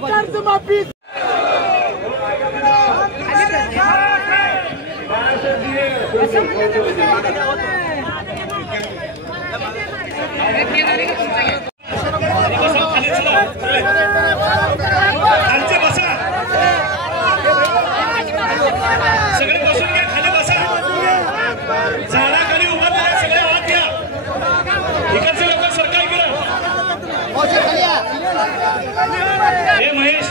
कर्जमाफी सगळे बसून घ्या, खाली बसा, झाडाखाली उभा राहा, सगळे आत घ्या, इकडचे लोक सरकार इकडं. हे महेश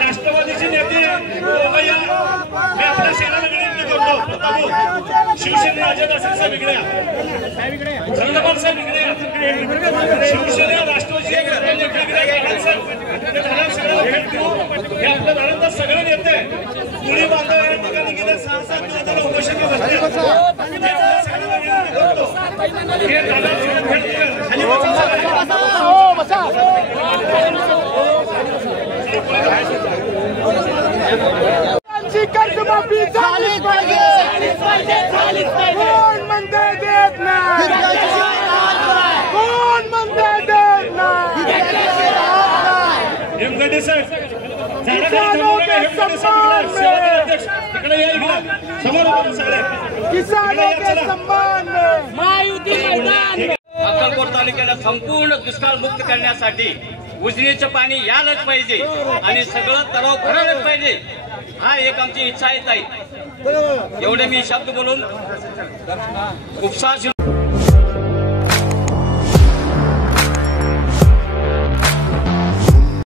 राष्ट्रवादीचे नेते मी आपल्या सेनेला विनंती करतो, शिवसेना अजय असेल साहेब इकडे, चंद्रकांत साहेब इकडे, शिवसेना राष्ट्रवादी हे आपल्या धरणं सगळे नेते गुढी बांधा या ठिकाणी गेले 6-7 दिवस उपोषण बसले. कर्जमाफी झालीच पाहिजे. कोण म्हणते देत नाही, कोण म्हणते देत नाही. हेमगडे साहेब किसानों के सम्मान में, इकडे या, इकडे समोर उभे सगळे किसानों के सम्मान में महायुती मैदान. अक्कलकोट तालुक्याला संपूर्ण दुष्काळ मुक्त करण्यासाठी उजनीचं पाणी यायलाच पाहिजे आणि सगळं तलाव भरायलाच पाहिजे. हा एक आमची इच्छा आहे ताई. एवढे मी शब्द बोलून उपसा